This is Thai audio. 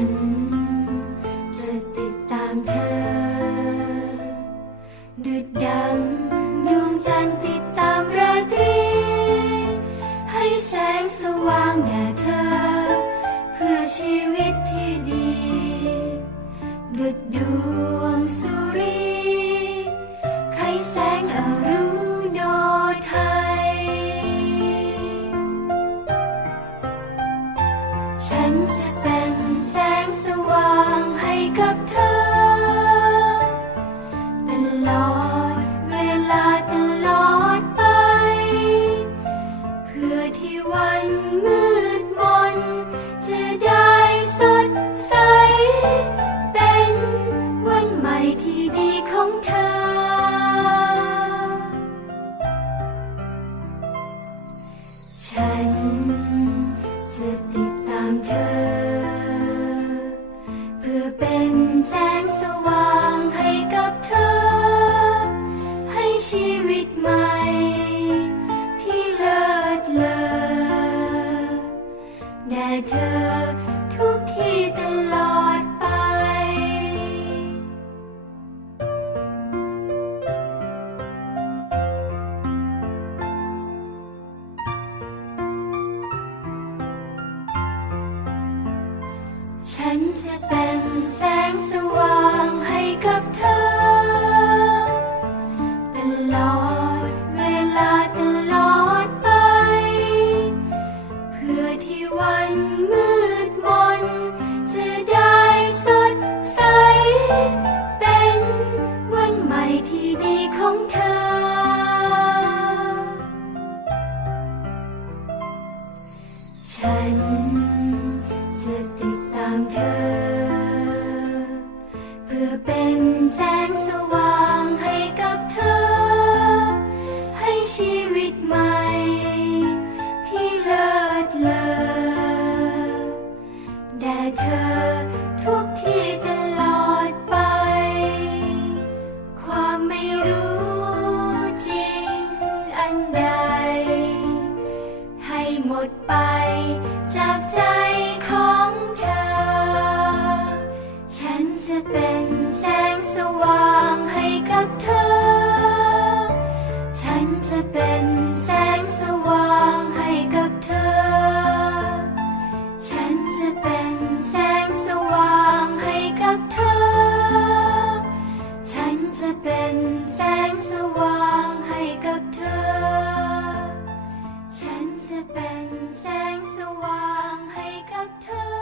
ันจะติดตามเธอ ดุดดังดวงจันทร์ติดตามราตรี ให้แสงสว่างแด่เธอ เพื่อชีวิตที่ดี ดุดดวงสุรีไขแสงอรุณโนไทย ฉันจะเป็น แสงสว่างให้กับเธอ ตลอดเวลาตลอดไป เพื่อที่วันมืดมน จะได้สดใส เป็นวันใหม่ที่ดีของเธอ ฉันจะติด คือเป็นแสงสว่างให้กับเธอ ให้ชีวิตใหม่ ที่เลิศเลอแด่เธอ ฉันจะเป็นแสงสว่างให้กับเธอ ตลอดเวลาตลอดไป เพื่อที่วันมืดมน จะได้สดใส เป็นวันใหม่ที่ดีของเธอ ฉันจะ เธอ เพื่อเป็นแสงสว่างให้กับเธอ ให้ชีวิตใหม่ ที่เลิศเลอแด่เธอทุกที จะเป็นแสงสว่างให้กับเธอ